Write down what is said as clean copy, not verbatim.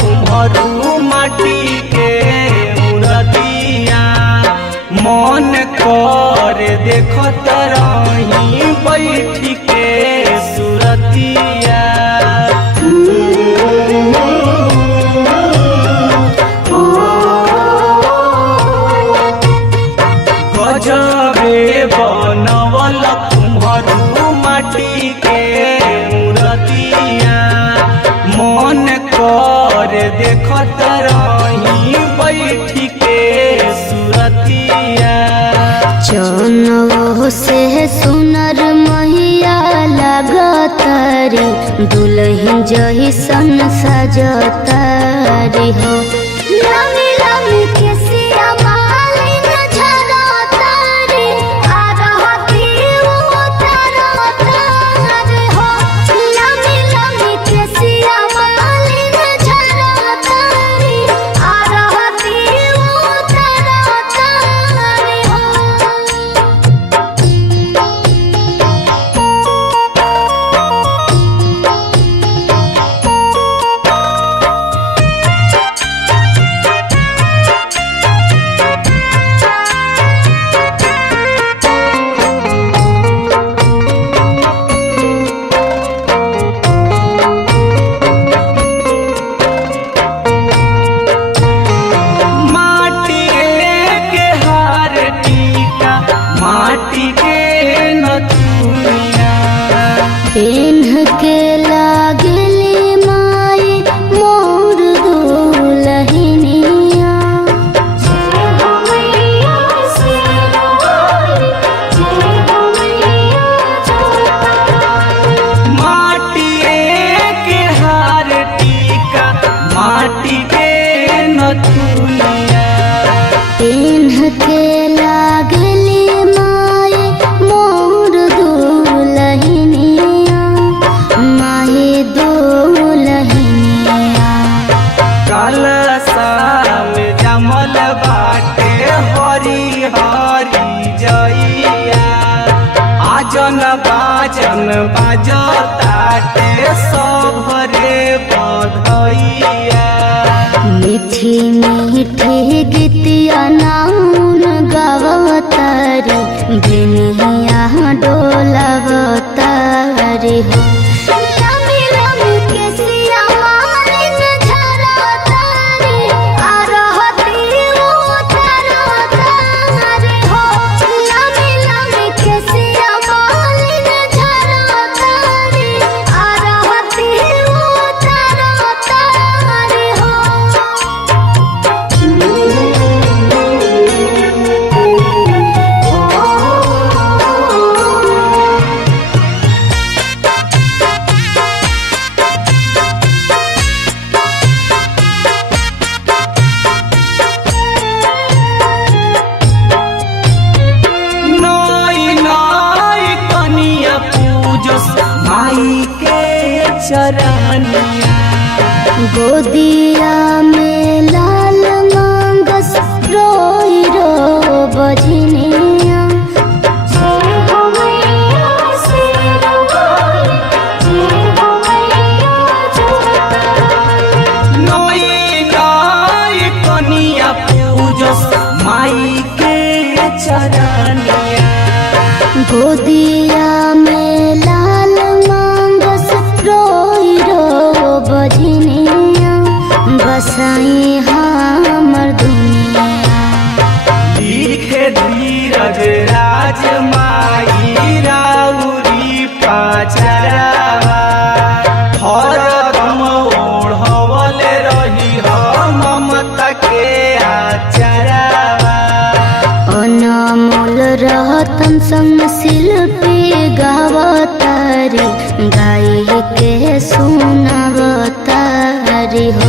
कुम्हरू माटी के मूर्तिया मन कर देखत रही बैठी के सुरतिया। गजबे बनवल कुम्हरू माटी के मूर्तिया मन कर देखत रही बैठी के सुरतिया। चौनवो से सुनर मैया लगतारी दुल्हन जइसन सजतारी हो। लमी लमी केसिया मालिन झरतारी आरहती उतरतारी हो। लमी लमी केसिया मालिन झरतारी आरहती उतरतारी हो। माटी के नथुनिया पेन्ह के लागली माई मोर दुलहिनिया। माटी के हार टीका माटी के नथुनिया पेन्ह के लागली माई मोर दुलहिनिया माई दुलहिनिया। कलशा में जमल बाटे हरी हरी जइया आजन बाजन बाजताटे सबरे बधइया। मीठी मीठी गीतिया नाउन गावतारी बिनिया डोलावतारी हो। लमी लमी केसिया मालिन झरतारी आरहती उतरतारी हो। लमी लमी केसिया मालिन झरतारी आरहती उतरतारी हो। नई नई कनिया पूजस माई के चरनिया गोदिया में लाल मांगस रोई रो बजनिया। नई नई कनिया पूजस माई के चरनिया गोदिया में लाल मांगस रोई रो बजनिया। बसाई हमर दुनिया लिखे धीरज राज माई राउरी पाचरावा हरदम ओढ़वल रही ममता के आचरावा। अनमोल रहतन संग शिल्पी गावतारी गाई के सुनावतारी हो।